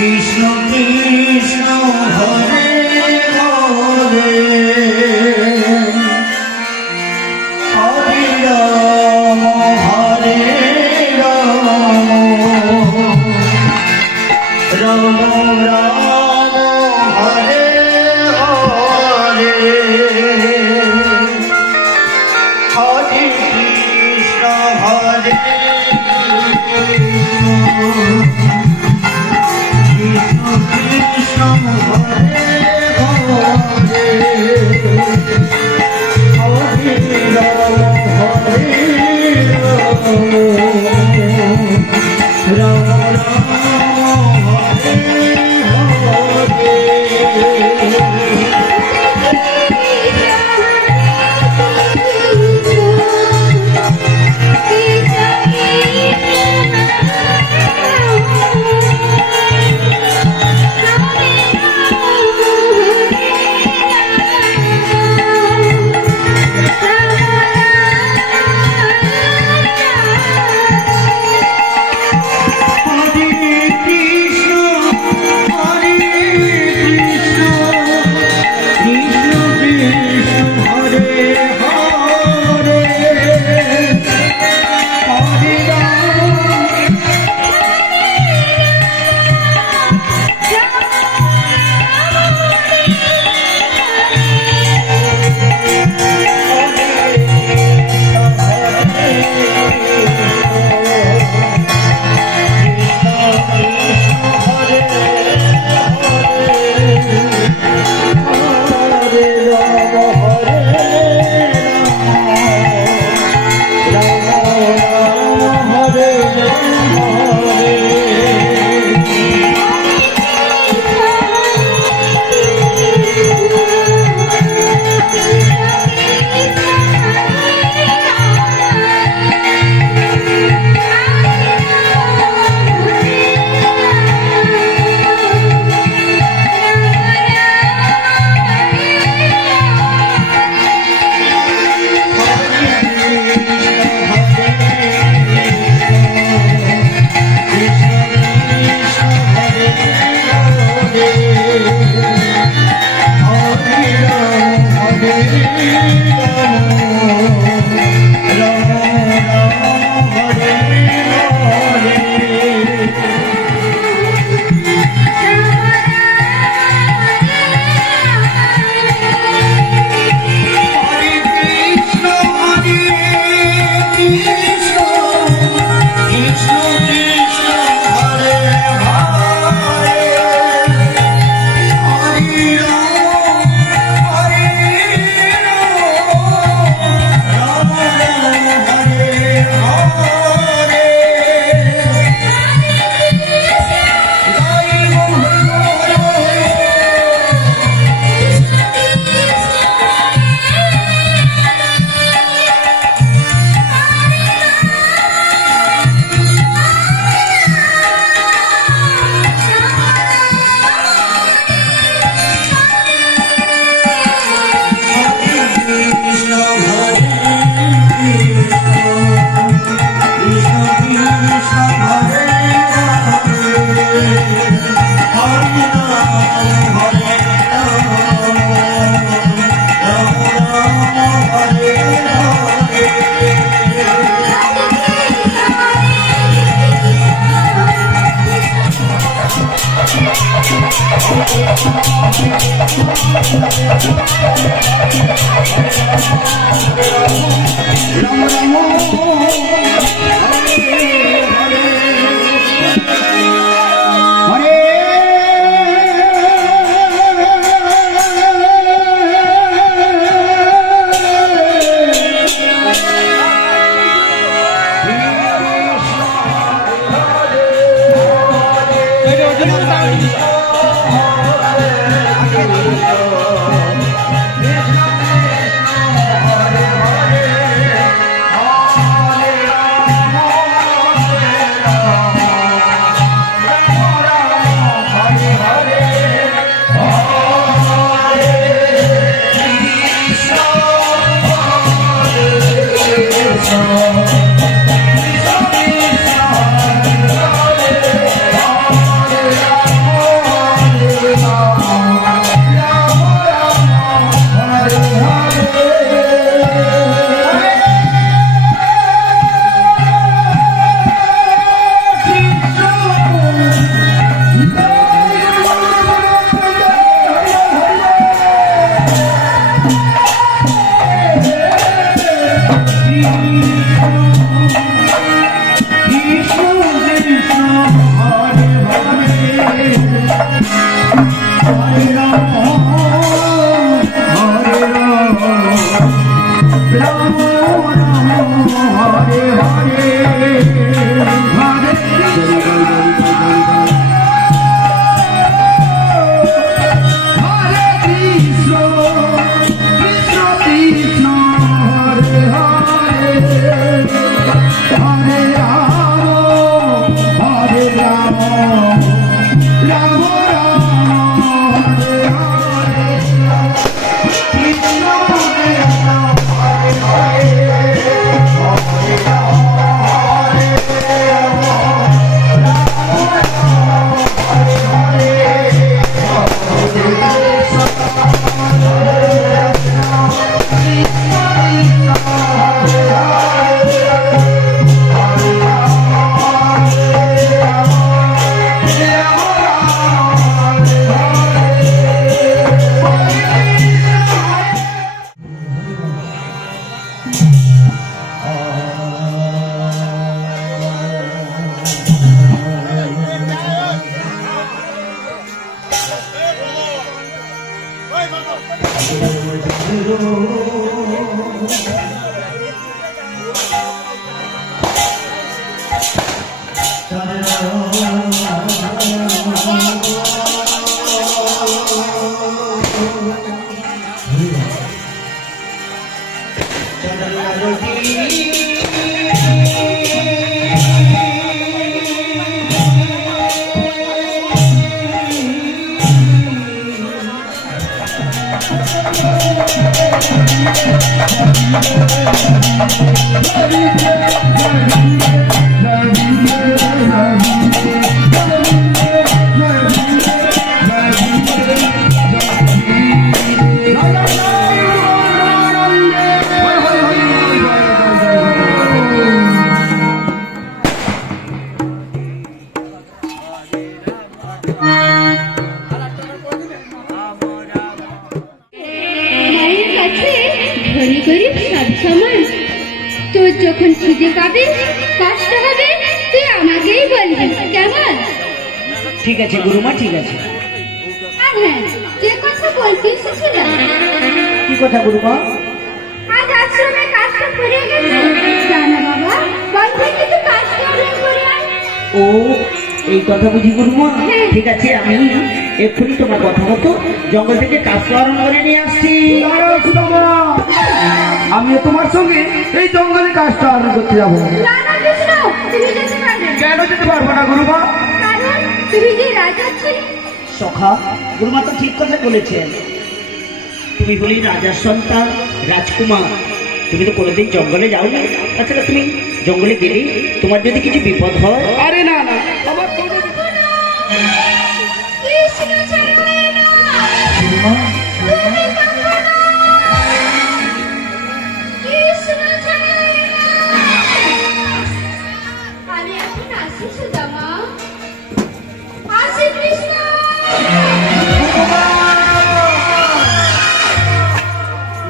কৃষ্ণ কৃষ্ণ হরে হরে হরে রাম হরে রাম রাম রাম হরে হরে হরে কৃষ্ণ হরে কৃষ্ণ হরে হরে হরে রাম হরে রাম রাম রাম হরে হরে তোর যখন খিদে পাবে কষ্ট হবে তুই আমাকেই বলবি কেমন? ঠিক আছে গুরুমা, ঠিক আছে। আর হ্যাঁ, যে কথা বলতে এসেছিলাম। কি কথা গুরুমা? আজ আশ্রমে কাজটা করে গেছে জানা বাবা, বন্ধে কিন্তু কাজটা অনেক করে আয়। ও এই কথা বুঝি গুরুমা? ঠিক আছে, আমি এক্ষুনি তোমার কথা মতো জঙ্গল থেকে কাঁচা আরম্ভ করে নিয়ে আসছি। আমি তোমার সঙ্গে এই জঙ্গলে কাজটা আরম্ভ করতে যাবো। না না কৃষ্ণ, তুমি যেতে পারবে না। কেন যেতে পারবো না গুরুমা? কারণ তুমি যে রাজা ছিলে। সখা, গুরুমা তো ঠিক কথা বলেছেন। তুমি হলি রাজার সন্তান, রাজকুমার। তুমি তো কোনোদিন জঙ্গলে যাওনি। তাছাড়া তুমি জঙ্গলে গেলেই তোমার যদি কিছু বিপদ হয়। আরে না না, আমার কোনো কৃষ্ণ ছাড়া না। গুরুমা, তুমি কখনো কৃষ্ণ ছাড়া না। আমি এখন আসি সুদামা, আসি কৃষ্ণ।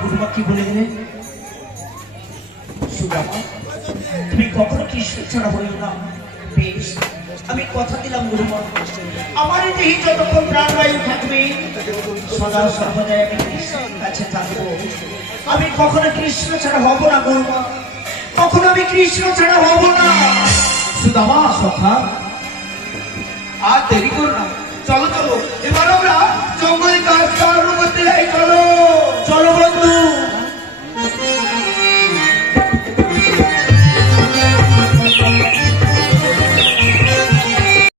গুরুমা কি বলে দিলে? সুদামা, তুমি কখনো কৃষ্ণ ছাড়া হইও না। বেশ, আমি কথা দিলাম গুরুমা, আমার এই দেহে যতক্ষণ প্রাণবায়ু থাকবে সদা সর্বদাই আমি কৃষ্ণের কাছে থাকবো। আমি কখনো কৃষ্ণ ছাড়া হব না গুরুমা, কখনো আমি কৃষ্ণ ছাড়া হব না। সুদামা, সখা, আর দেরি করো না, চলো চলো, এবার আমরা জঙ্গলে